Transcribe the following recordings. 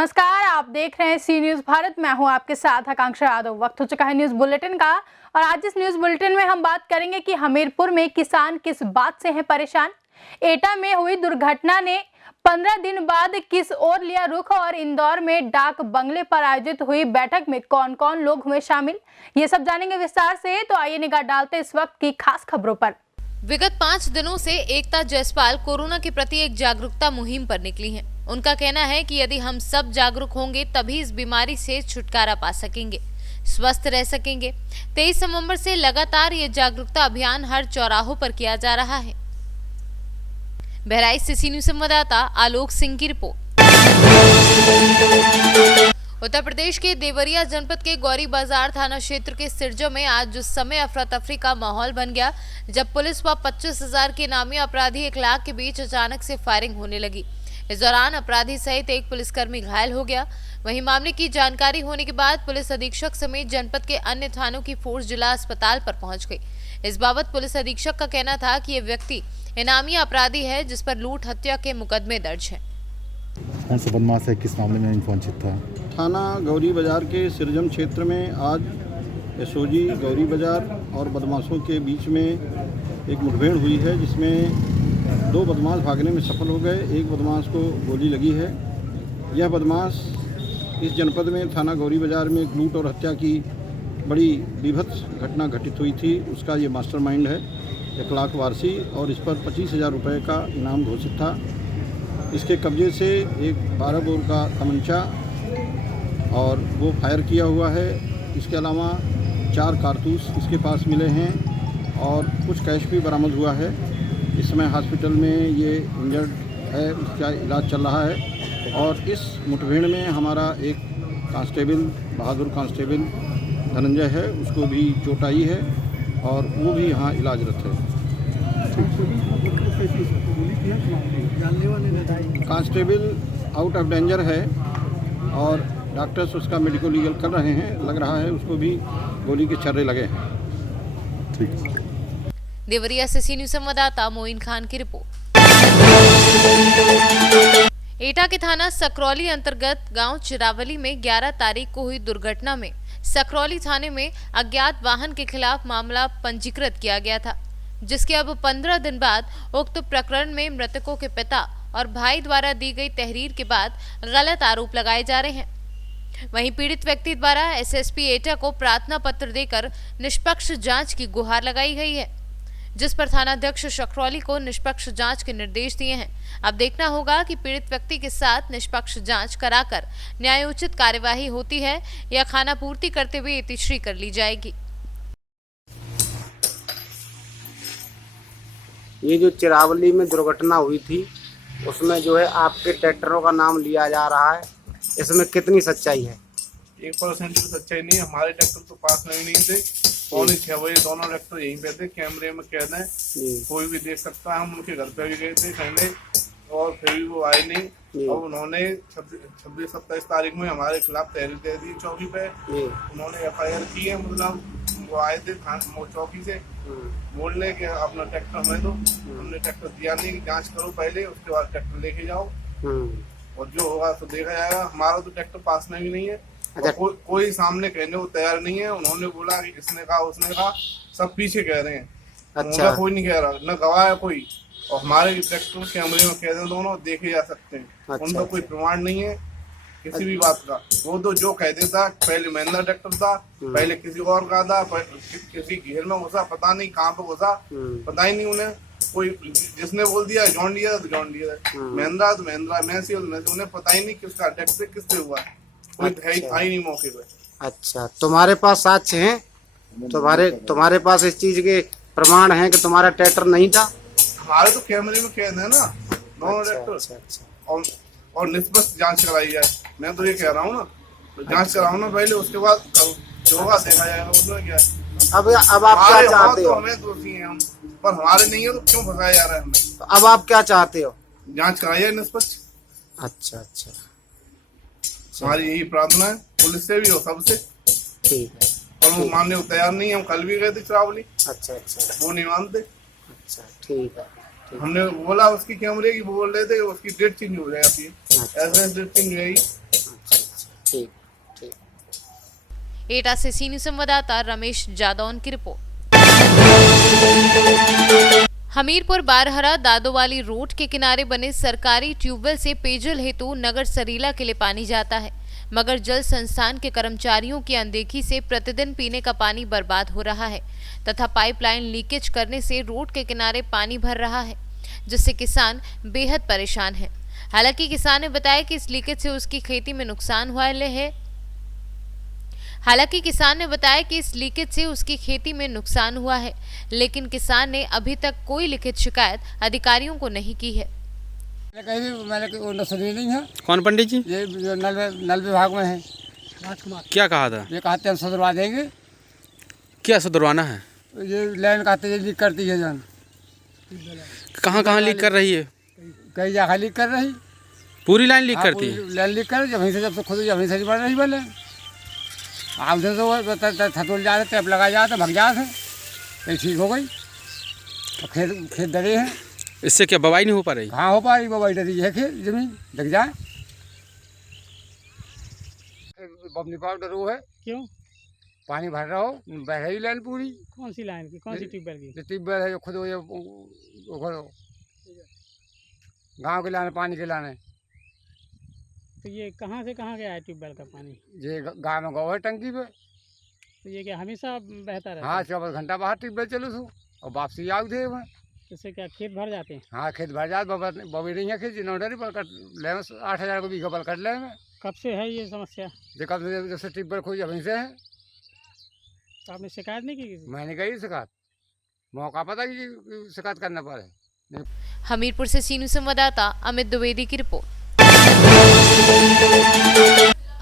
नमस्कार, आप देख रहे हैं सी न्यूज भारत। मैं हूं आपके साथ आकांक्षा यादव। वक्त हो चुका है न्यूज बुलेटिन का और आज इस न्यूज बुलेटिन में हम बात करेंगे कि हमीरपुर में किसान किस बात से हैं परेशान। एटा में हुई दुर्घटना ने 15 दिन बाद किस ओर लिया रुख और इंदौर में डाक बंगले पर आयोजित हुई बैठक में कौन कौन लोग हुए शामिल, ये सब जानेंगे विस्तार से। तो आइए निगाह डालते इस वक्त की खास खबरों पर। विगत 5 दिनों से एकता जायसवाल कोरोना के प्रति एक जागरूकता मुहिम पर निकली हैं। उनका कहना है कि यदि हम सब जागरूक होंगे तभी इस बीमारी से छुटकारा पा सकेंगे, स्वस्थ रह सकेंगे। 23 नवंबर से लगातार ये जागरूकता अभियान हर चौराहों पर किया जा रहा है। बहराइच से सी न्यूज संवाददाता आलोक सिंह की रिपोर्ट। उत्तर प्रदेश के देवरिया जनपद के गौरी बाजार थाना क्षेत्र के सिरजो में आज उस समय अफरा तफरी का माहौल बन गया जब पुलिस व 25,000 के नामी अपराधी 1 लाख के बीच अचानक से फायरिंग होने लगी। इस दौरान अपराधी सहित एक पुलिसकर्मी घायल हो गया। वहीं मामले की जानकारी होने के बाद पुलिस अधीक्षक समेत जनपद के अन्य थानों की फोर्स जिला अस्पताल पर पहुंच गई। इस बाबत पुलिस अधीक्षक का कहना था कि ये व्यक्ति इनामी अपराधी है जिस पर लूट हत्या के मुकदमे दर्ज हैं। कौन सा बदमाश है, किस मामले में इन्फॉर्मेशन था? थाना गौरी बाजार के सिरजम क्षेत्र में आज एसओजी गौरी बाजार और बदमाशों के बीच में एक मुठभेड़ हुई है जिसमें 2 बदमाश भागने में सफल हो गए। एक बदमाश को गोली लगी है। यह बदमाश इस जनपद में थाना गौरी बाजार में लूट और हत्या की बड़ी विभत्स घटना घटित हुई थी। उसका ये मास्टरमाइंड है। 1 लाख वारसी और इस पर 25,000 रुपये का इनाम घोषित था। इसके कब्जे से एक 12 बोर का तमंचा और वो फायर किया हुआ है। इसके अलावा 4 कारतूस इसके पास मिले हैं और कुछ कैश भी बरामद हुआ है। इस समय हॉस्पिटल में ये इंजर्ड है, उसका इलाज चल रहा है। और इस मुठभेड़ में हमारा एक कांस्टेबल बहादुर कांस्टेबल धनंजय है, उसको भी चोट आई है और वो भी यहाँ इलाजरत है। कांस्टेबल आउट ऑफ डेंजर है और डॉक्टर्स उसका मेडिको लीगल कर रहे हैं। लग रहा है उसको भी गोली के छर्रे लगे हैं। ठीक। देवरिया से सी न्यूज संवाददाता मोइन खान की रिपोर्ट। एटा के थाना सकरौली अंतर्गत गांव चिरावली में 11 तारीख को हुई दुर्घटना में सकरौली थाने में अज्ञात वाहन के खिलाफ मामला पंजीकृत किया गया था, जिसके अब 15 दिन बाद उक्त प्रकरण में मृतकों के पिता और भाई द्वारा दी गई तहरीर के बाद गलत आरोप लगाए जा रहे हैं। वहीं पीड़ित व्यक्ति द्वारा एसएसपी एटा को प्रार्थना पत्र देकर निष्पक्ष जांच की गुहार लगाई गई है, जिस पर थानाध्यक्ष सकरौली को निष्पक्ष जांच के निर्देश दिए हैं। अब देखना होगा कि पीड़ित व्यक्ति के साथ निष्पक्ष जांच कराकर न्यायोचित कार्यवाही होती है या खानापूर्ति करते हुए इतिश्री कर ली जाएगी। ये जो चिरावली में दुर्घटना हुई थी उसमें जो है आपके ट्रैक्टरों का नाम लिया जा रहा है, इसमें कितनी सच्चाई है? 1% भी सच्चाई नहीं है। हमारे ट्रैक्टर तो पास में नहीं थे। 6:45 बजे दोनों ट्रैक्टर यहीं पे थे। कैमरे में कैद है, कोई भी देख सकता है। हम उनके घर पे भी गए थे कहने और फिर भी वो आए नहीं। और उन्होंने 26-27 तारीख में हमारे खिलाफ तहरीर दे दी चौकी पे। उन्होंने FIR की है। मतलब वो आए थे चौकी से बोलने के अपना ट्रैक्टर हमें दो। हमने ट्रैक्टर दिया नहीं कि जाँच करो पहले, उसके बाद ट्रैक्टर लेके जाओ और जो होगा तो देखा जाएगा। हमारा तो ट्रैक्टर पास में भी नहीं है। अच्छा। कोई सामने कहने को तैयार नहीं है। उन्होंने बोला कि इसने कहा उसने कहा, सब पीछे कह रहे हैं। अच्छा। कोई नहीं कह रहा, न गवाह है कोई। और हमारे ट्रैक्टर कैमरे में कह रहे दोनों देखे जा सकते हैं। अच्छा। उनका कोई प्रमाण नहीं है किसी भी बात का। वो तो जो कह देता, पहले महिंद्रा ट्रैक्टर था, पहले किसी और का था, किसी घेर में घुसा, पता नहीं कहाँ पे घुसा, पता ही नहीं उन्हें। कोई जिसने बोल दिया जॉन डियर तो जॉन डियर, महिंद्रा तो महिंद्रा, मैसी तो मैसी, उन्हें पता ही नहीं किसका अटैक से किससे हुआ है। कोई था ही नहीं मौके पे। अच्छा, तुम्हारे पास साक्ष्य हैं? तुम्हारे पास इस चीज के प्रमाण हैं कि तुम्हारा ट्रैक्टर नहीं था? हमारे तो कैमरे में कैद है ना दोनों ट्रैक्टर। और निष्पक्ष जांच कराई जाए। मैं तो ये कह रहा हूँ ना, तो जांच कराओ ना पहले, उसके बाद जो होगा देखा जाएगा। उसमें क्या है? अब आप क्या चाहते हो? हमें दोषी हैं हम, पर हमारे नहीं है तो क्यों फंसाया जा रहा है हमें? तो अब आप क्या चाहते हो? जांच कराई जाए निष्पक्ष। अच्छा। हमारी यही प्रार्थना है, पुलिस से भी और सबसे। ठीक है। और वो मानने को तैयार नहीं है। हम कल भी गए थे चिरावली। अच्छा। वो नहीं मानते। अच्छा, ठीक है। हमने बोला उसकी कैमरे की, बोल रहे थे उसकी डेट चेंज हो जाएगी। ऐसे डेट चेंज हो जाएगी। ठीक ठीक। एटा से सी न्यूज़ संवाददाता रमेश जादौन की रिपोर्ट। हमीरपुर बारहरा दादोवाली रोड के किनारे बने सरकारी ट्यूबवेल से पेयजल हेतु नगर सरीला के लिए पानी जाता है, मगर जल संस्थान के कर्मचारियों की अनदेखी से प्रतिदिन पीने का पानी बर्बाद हो रहा है तथा पाइपलाइन लीकेज करने से रोड के किनारे पानी भर रहा है, जिससे किसान बेहद परेशान है। हालांकि किसान ने बताया कि इस लीकेज से उसकी खेती में नुकसान हुआ है। लेकिन किसान ने अभी तक कोई लिखित शिकायत अधिकारियों को नहीं की है। मैंने वो नर्सरी नहीं है। कौन पंडित जी? ये जो नल विभाग में है। क्या कहा था? ये कहते हैं हम सुधरवा देंगे। क्या सुधरवाना है? ये लाइन कहते हैं लीक करती है जान। कहाँ लीक कर रही है? कई जगह लीक कर रही। पूरी लाइन लीक करती है? लाइन लीक कर जब से खुद जमीन से बढ़ रही बोले आप उधर तो थतोल जाते टेप लगा जाते भग जाते ये ठीक हो गई। खेत डरे हैं। इससे क्या बवाई नहीं हो पा रही? हाँ हो पा रही, बवाई डरी है खेत जमीन लग जाए। बमनी पाउडर वो है क्यों पानी भर रहा हो बह रही लाइन पूरी। कौन सी लाइन की, कौन सी ट्यूबवेल की? ट्यूबवेल है जो खुद गांव के लाने पानी के लाने। तो ये कहाँ से कहाँ गया है ट्यूबवेल का पानी? ये गाँव में गौ है टंकी पे। तो ये क्या हमेशा बहता रहता हाँ है? 24 घंटा बाहर ट्यूबवेल चलो सो और वापसी आग थे वहाँ। इससे क्या खेत भर जाते हैं? हाँ खेत भर जाते बबी नहीं है खेत नोडरी पर कट ले 8,000 को बीघा पर कट ले में। कब से है ये समस्या? कब से जैसे ट्यूबवेल खोज वहीं से है। तो आपने शिकायत नहीं की किसी? मैंने कही शिकायत मौका पता कि शिकायत करना पड़े। हमीरपुर से सी न्यूज़ संवाददाता अमित द्विवेदी की रिपोर्ट।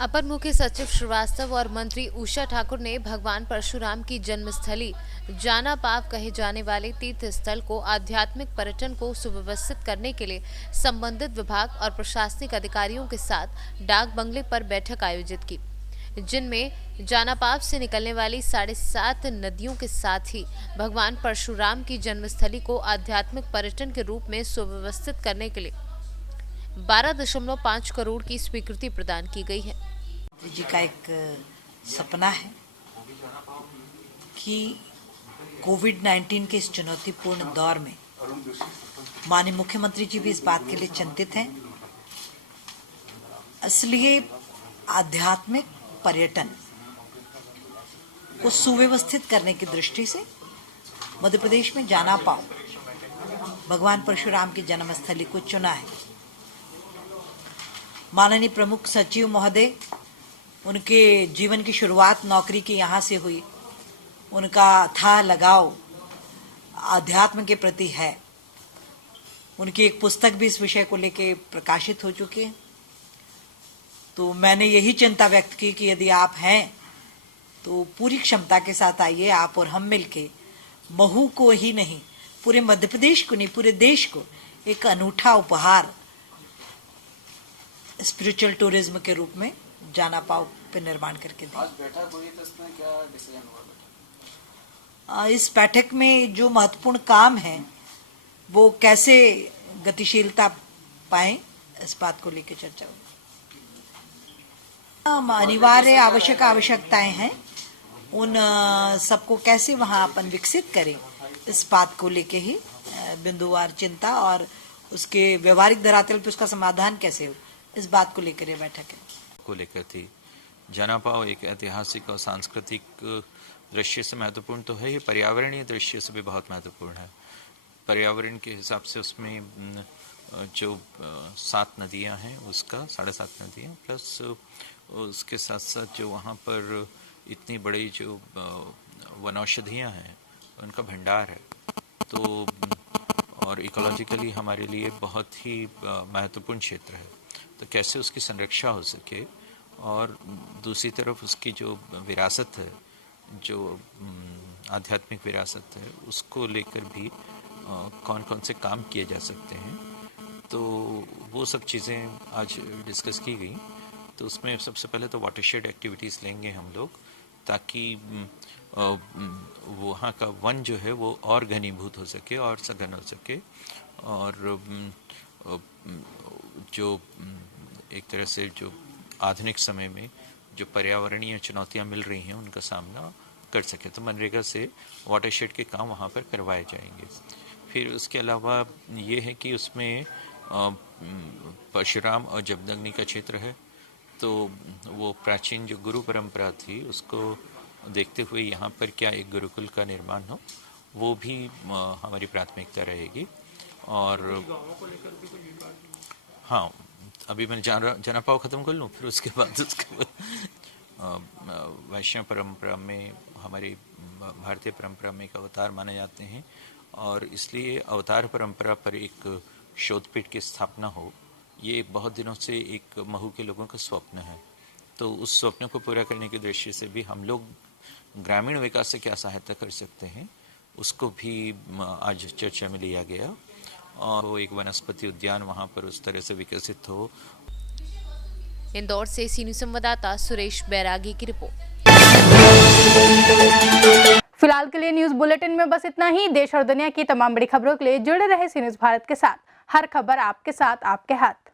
अपर मुख्य सचिव श्रीवास्तव और मंत्री उषा ठाकुर ने भगवान परशुराम की जन्मस्थली जाना पाव कहे जाने वाले तीर्थ स्थल को आध्यात्मिक पर्यटन को सुव्यवस्थित करने के लिए संबंधित विभाग और प्रशासनिक अधिकारियों के साथ डाक बंगले पर बैठक आयोजित की, जिनमें जाना पाव से निकलने वाली 7.5 नदियों के साथ ही भगवान परशुराम की जन्मस्थली को आध्यात्मिक पर्यटन के रूप में सुव्यवस्थित करने के लिए 12.5 करोड़ की स्वीकृति प्रदान की गई है। जी का एक सपना है कि कोविड-19 के इस चुनौतीपूर्ण दौर में माननीय मुख्यमंत्री जी भी इस बात के लिए चिंतित हैं। इसलिए आध्यात्मिक पर्यटन को सुव्यवस्थित करने की दृष्टि से मध्य प्रदेश में जाना पाव भगवान परशुराम की जन्मस्थली को चुना है। माननीय प्रमुख सचिव महोदय, उनके जीवन की शुरुआत नौकरी की यहाँ से हुई। उनका था लगाव आध्यात्म के प्रति है। उनकी एक पुस्तक भी इस विषय को लेकर प्रकाशित हो चुकी है। तो मैंने यही चिंता व्यक्त की कि यदि आप हैं तो पूरी क्षमता के साथ आइए, आप और हम मिलके महू को ही नहीं पूरे मध्य प्रदेश को नहीं पूरे देश को एक अनूठा उपहार स्पिरिचुअल टूरिज्म के रूप में जाना पाव पे निर्माण करके दें। आज बैठक हुई तो इसमें क्या डिसीजन हुआ? इस बैठक में जो महत्वपूर्ण काम है वो कैसे गतिशीलता पाएं, इस बात को लेकर चर्चा हुई। अनिवार्य आवश्यकताएं हैं, उन सबको कैसे वहां अपन विकसित करें, इस बात को लेके ही बिंदुवार चिंता और उसके व्यवहारिक धरातल पे उसका समाधान कैसे हो, इस बात को लेकर ये बैठक है को लेकर थी। जाना पाव एक ऐतिहासिक और सांस्कृतिक दृश्य से महत्वपूर्ण तो है, ये पर्यावरणीय दृश्य से भी बहुत महत्वपूर्ण है। पर्यावरण के हिसाब से उसमें जो 7 नदियां हैं उसका 7.5 नदियां प्लस उसके साथ साथ जो वहाँ पर इतनी बड़ी जो वनौषधियाँ हैं उनका भंडार है, तो और इकोलॉजिकली हमारे लिए बहुत ही महत्वपूर्ण क्षेत्र है। तो कैसे उसकी संरक्षा हो सके और दूसरी तरफ उसकी जो विरासत है, जो आध्यात्मिक विरासत है, उसको लेकर भी कौन कौन से काम किए जा सकते हैं, तो वो सब चीज़ें आज डिस्कस की गई। तो उसमें सबसे पहले तो वाटरशेड एक्टिविटीज़ लेंगे हम लोग, ताकि वहाँ का वन जो है वो और घनीभूत हो सके और सघन हो सके, और जो एक तरह से जो आधुनिक समय में जो पर्यावरणीय चुनौतियां मिल रही हैं उनका सामना कर सके। तो मनरेगा से वाटरशेड के काम वहाँ पर करवाए जाएंगे। फिर उसके अलावा ये है कि उसमें परशुराम और जमदग्नि का क्षेत्र है, तो वो प्राचीन जो गुरु परंपरा थी उसको देखते हुए यहाँ पर क्या एक गुरुकुल का निर्माण हो, वो भी हमारी प्राथमिकता रहेगी। और हाँ, अभी मैं जनापाव ख़त्म कर लूँ, फिर उसके बाद वैष्णव परंपरा में, हमारी भारतीय परंपरा में एक अवतार माने जाते हैं, और इसलिए अवतार परंपरा पर एक शोधपीठ की स्थापना हो, ये बहुत दिनों से एक महू के लोगों का स्वप्न है। तो उस स्वप्न को पूरा करने की दृष्टि से भी हम लोग ग्रामीण विकास से क्या सहायता कर सकते हैं, उसको भी आज चर्चा में लिया गया, और वो एक वनस्पति उद्यान वहाँ पर उस तरह से विकसित हो। इंदौर से सी न्यूज़ संवाददाता सुरेश बैरागी की रिपोर्ट। फिलहाल के लिए न्यूज बुलेटिन में बस इतना ही। देश और दुनिया की तमाम बड़ी खबरों के लिए जुड़े रहे सी न्यूज़ भारत के साथ। हर खबर आपके साथ, आपके हाथ।